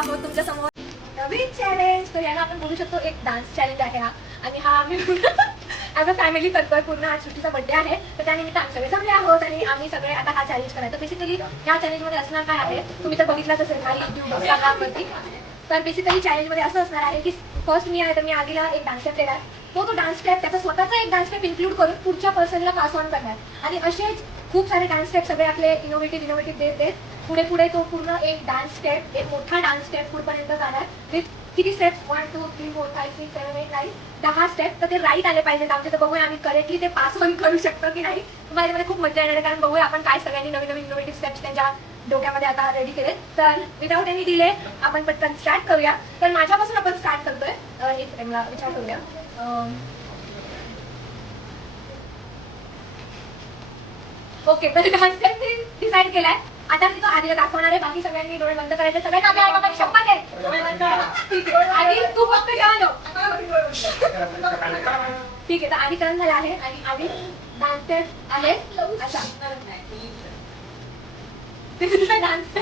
आहोत तुमच्या समोर नवीन चॅलेंज. तर याला आपण बोलू शकतो एक डान्स चॅलेंज आहे हा. आणि हा आम्ही ॲज अ फॅमिली करतोय. पूर्ण आज सुट्टीचा बड्डे आहे, तर त्यानिमित्त आम्ही सगळे जमले आहोत आणि आम्ही सगळे आता हा चॅलेंज करायचं. बेसिकली या चॅलेंजमध्ये असणार काय आहे, तुम्ही तर बघितलंच असेल काही यूट्यूब इंस्टाग्रामवरती. तर बेसिकली चॅलेंजमध्ये असं असणार आहे की फर्स्ट मी आहे तर मी आधीला एक डान्स स्टेप केला आहे. तो डान्स स्टेप त्याचा स्वतःचा एक डान्स स्टेप इन्क्लूड करून पुढच्या पर्सनला पास ऑन करणार. आणि असेच खूप सारे डान्स स्टेप सगळे आपले इनोव्हेटिव्ह देत देत पुढे पुढे तो पूर्ण एक डान्स स्टेप, एक मोठा डान्स स्टेप पुढपर्यंत जाणार. विथ किती स्टेप्स 1 2 3 4 5 6 7 8 9 10 स्टेप. तर ते राईट आले पाहिजेत आमचे. तर बघूया आम्ही करेक्टली ते पास ऑन करू शकतो की नाही. तुम्हाला खूप मजा येणार आहे, कारण बघूया आपण काय सगळ्यांनी नवीन नवीन इनोव्हेटिव्ह स्टेप्स त्यांच्या डोक्यामध्ये आता रेडी केले. तर विदाऊट एनी डिले आपण पटकन स्टार्ट करूया. तर माझ्यापासून आपण स्टार्ट करतोय. एक सेकंडला विचार करूया. ओके, तर डान्स स्टेप मी डिसाईड केलाय. आता मी तो आधीला दाखवणार आहे. बाकी सगळ्यांनी डोळे बंद करायचे. सगळ्यांना आपल्या आई बाबांची शपथ आहे. ठीक आहे, आधी तू फक्त घ्या नो. ठीक आहे, तर आधी करण झाला आहे आणि आधी डान्स स्टेप आहे असा. डान्स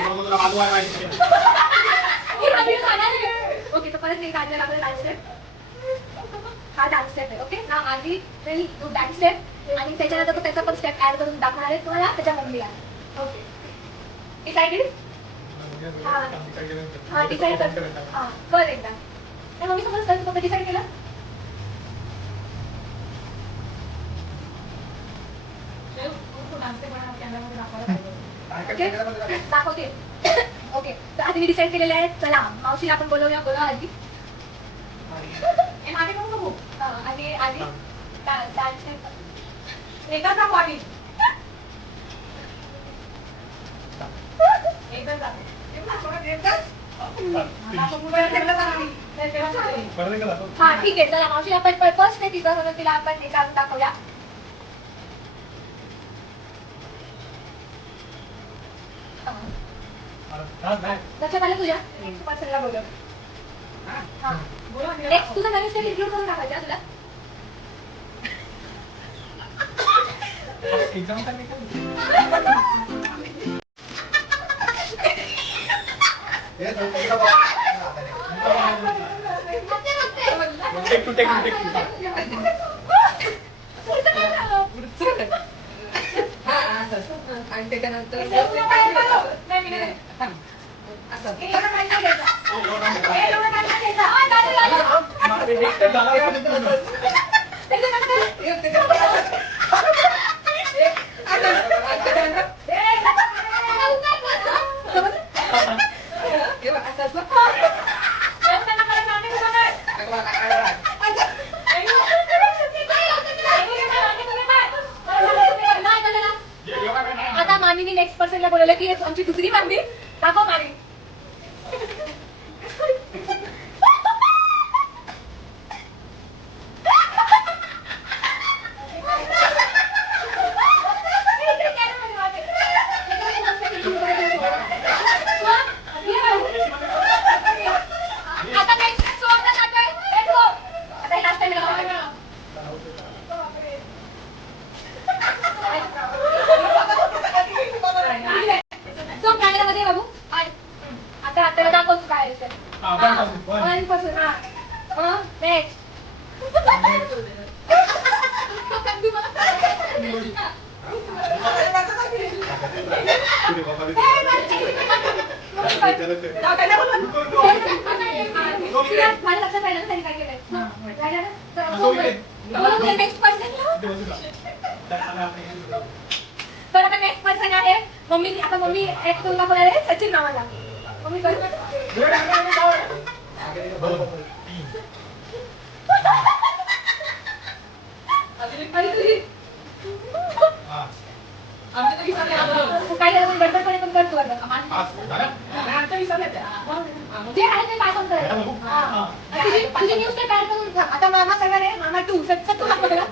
ओके, तर परत मी काढलेला आपला डान्स स्टेप. हा डान्स स्टेप आहे. ओके ना, आधी तू डान्स स्टेप आणि त्याच्यानंतर तो त्याचा पण स्टेप ऍड करून दाखवणार आहे तुम्हाला त्याच्या मम्मीला. Okay, decided. हा डिसाईड कर. हा कर एकदा. त्या मम्मी समज कर, तू डिसाईड केलं. ओके दाखवते. ओके, तर आधी मी डिसाईड केलेले आहे. चला मावशीला आपण बोलवूया. बोलवा आधी. मागे नको बघू. आधी आधी डान्स स्टेप एकच दाखव आधी. एकच दाखव. हा ठीक आहे, चला मावशी आपण फर्स्ट स्टेप तिथं म्हणून तिला आपण एका दाखवूया. लक्षात आलं तुझ्या? नेक्स्ट पर्सनला बोलव. नेक्स्ट तुझं नवीन स्टेप इन्क्लूड करून टाकायचं तुला. एकदम आता मामीने नेक्स्ट पर्सनला बोलवलं की आमची दुसरी मामी दाखव मामी. तर आता नेक्स्ट पर्सन आहे मम्मी. आता मम्मी एक तुला बोलणार आहे सचिन नावाला. मम्मी कर. काय गडबडपणे पण करतो जे आहे ते पास ऑन करायचं. तुझी न्यूज ते ऍड करून ठेव. आता मामा करणार आहे. मामा तू सच तू दाखवला.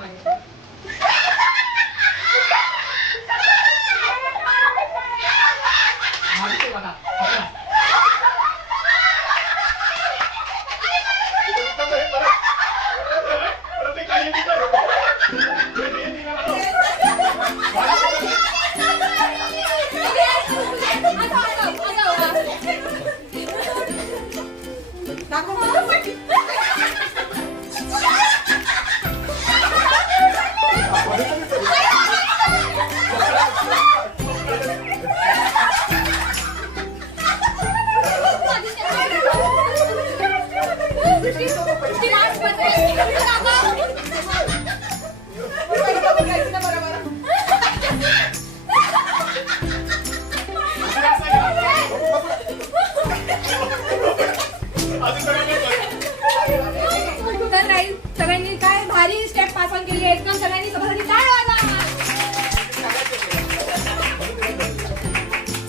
तर नाही सगळ्यांनी काय भारी स्टेप पास ऑन केली एकदम सगळ्यांनी सगळ्यांनी काय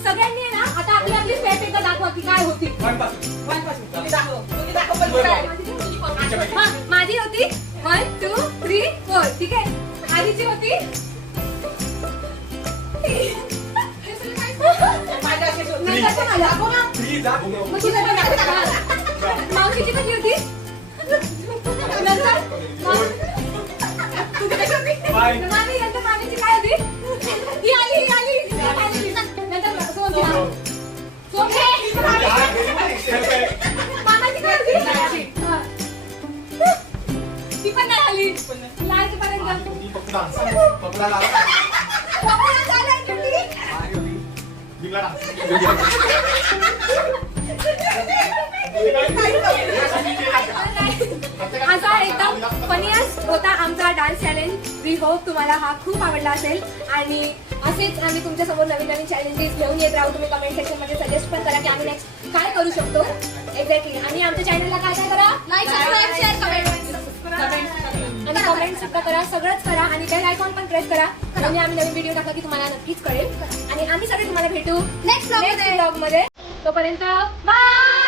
सगळ्यांनी ना आता आपली आपली स्टेप एकदा दाखवा की काय होती. माझी होती 1 2 3 4 ठीक आहे. आधीची होती मावशीची कशी होती नंतर मामीची काय होती ही आली नंतर मामाची काय होती ती पण नाही आली लास्ट पर्यंत असा एकदम फनीएस्ट होता आमचा डान्स चॅलेंज. वी होप तुम्हाला हा खूप आवडला असेल आणि असेच आम्ही तुमच्या समोर नवीन नवीन चॅलेंजेस घेऊन येत राहू. तुम्ही कमेंट सेक्शन मध्ये सजेस्ट पण करा की आम्ही नेक्स्ट काय करू शकतो. एक्झॅक्टली. आणि आमच्या चॅनलला काय काय करा लाईक सबस्क्राईब शेअर आणि कमेंट सुद्धा करा. सगळंच करा आणि बेल आयकॉन पण प्रेस करा म्हणजे आम्ही नवीन व्हिडिओ टाकला की तुम्हाला नक्कीच कळेल. आणि आम्ही सगळे तुम्हाला भेटू नेक्स्ट व्लॉग मध्ये. तोपर्यंत बाय.